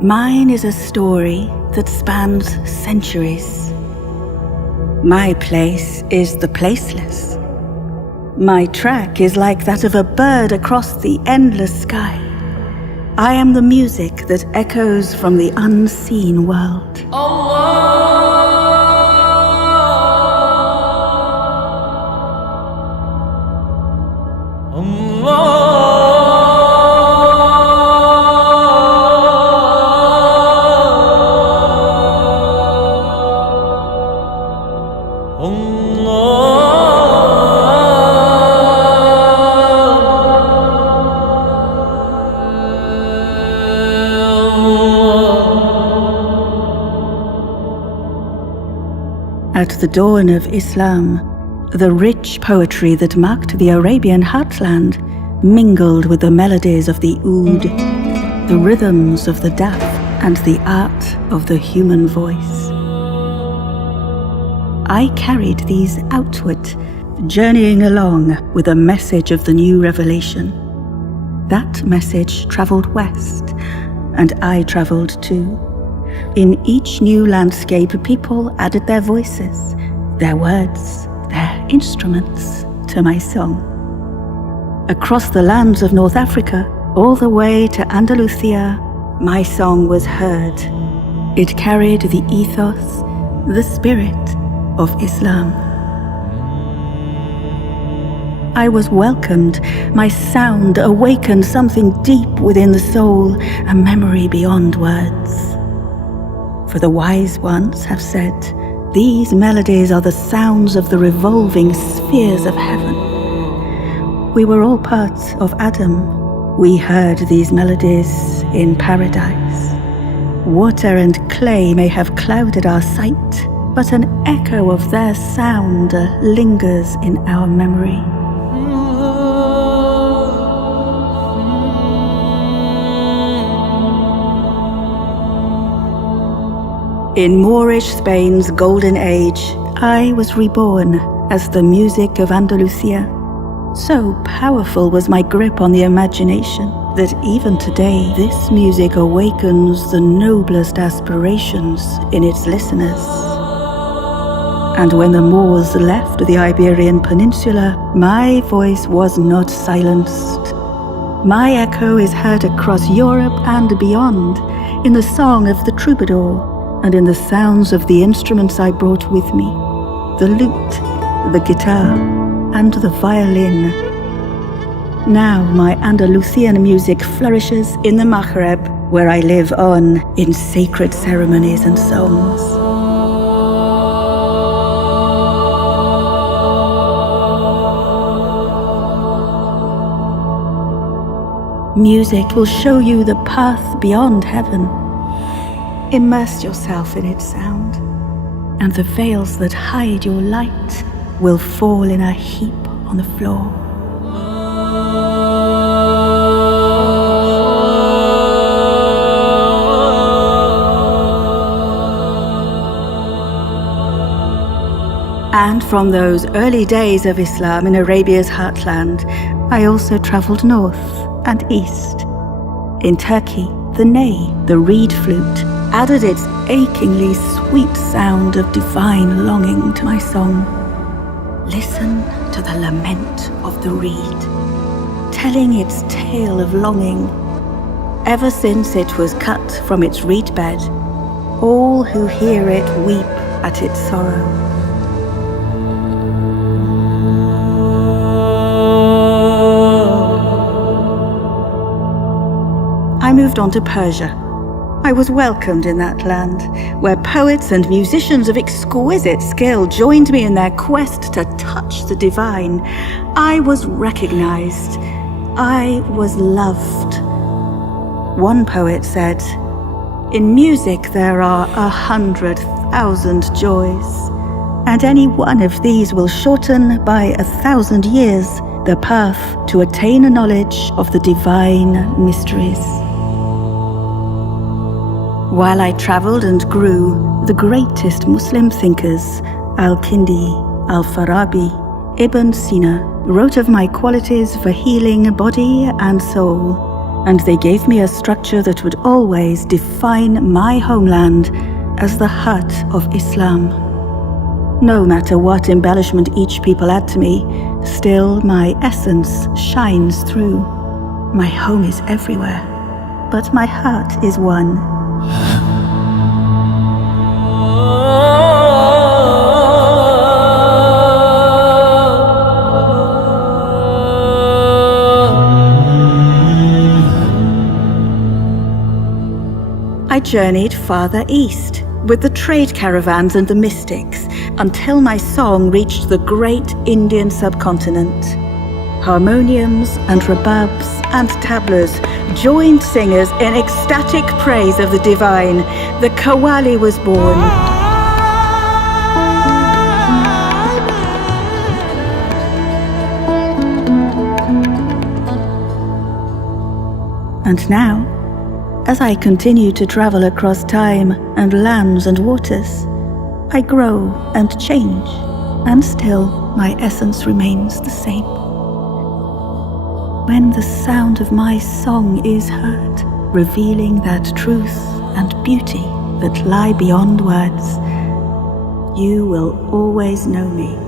Mine is a story that spans centuries. My place is the placeless. My track is like that of a bird across the endless sky. I am the music that echoes from the unseen world. At the dawn of Islam, the rich poetry that marked the Arabian heartland mingled with the melodies of the oud, the rhythms of the daf, and the art of the human voice. I carried these outward, journeying along with a message of the new revelation. That message traveled west, and I traveled too. In each new landscape, people added their voices, their words, their instruments to my song. Across the lands of North Africa, all the way to Andalusia, my song was heard. It carried the ethos, the spirit of Islam. I was welcomed. My sound awakened something deep within the soul, a memory beyond words. For the wise ones have said, these melodies are the sounds of the revolving spheres of heaven. We were all part of Adam. We heard these melodies in paradise. Water and clay may have clouded our sight, but an echo of their sound lingers in our memory. In Moorish Spain's golden age, I was reborn as the music of Andalusia. So powerful was my grip on the imagination that even today this music awakens the noblest aspirations in its listeners. And when the Moors left the Iberian Peninsula, my voice was not silenced. My echo is heard across Europe and beyond in the song of the troubadour, and in the sounds of the instruments I brought with me, the lute, the guitar, and the violin. Now my Andalusian music flourishes in the Maghreb, where I live on in sacred ceremonies and songs. Music will show you the path beyond heaven. Immerse yourself in its sound, and the veils that hide your light will fall in a heap on the floor. And from those early days of Islam in Arabia's heartland, I also traveled north and east. In Turkey, the ney, the reed flute, added its achingly sweet sound of divine longing to my song. Listen to the lament of the reed, telling its tale of longing. Ever since it was cut from its reed bed, all who hear it weep at its sorrow. I moved on to Persia. I was welcomed in that land, where poets and musicians of exquisite skill joined me in their quest to touch the divine. I was recognized. I was loved. One poet said, "In music there are 100,000 joys, and any one of these will shorten by 1,000 years the path to attain a knowledge of the divine mysteries." While I traveled and grew, the greatest Muslim thinkers, Al-Kindi, Al-Farabi, Ibn Sina, wrote of my qualities for healing body and soul. and they gave me a structure that would always define my homeland as the heart of Islam. No matter what embellishment each people add to me, still my essence shines through. My home is everywhere, but my heart is one. I journeyed farther east with the trade caravans and the mystics until my song reached the great Indian subcontinent. Harmoniums and rebabs and tablas joined singers in ecstatic praise of the divine. The Qawwali was born. And now, as I continue to travel across time and lands and waters, I grow and change, and still my essence remains the same. When the sound of my song is heard, revealing that truth and beauty that lie beyond words, you will always know me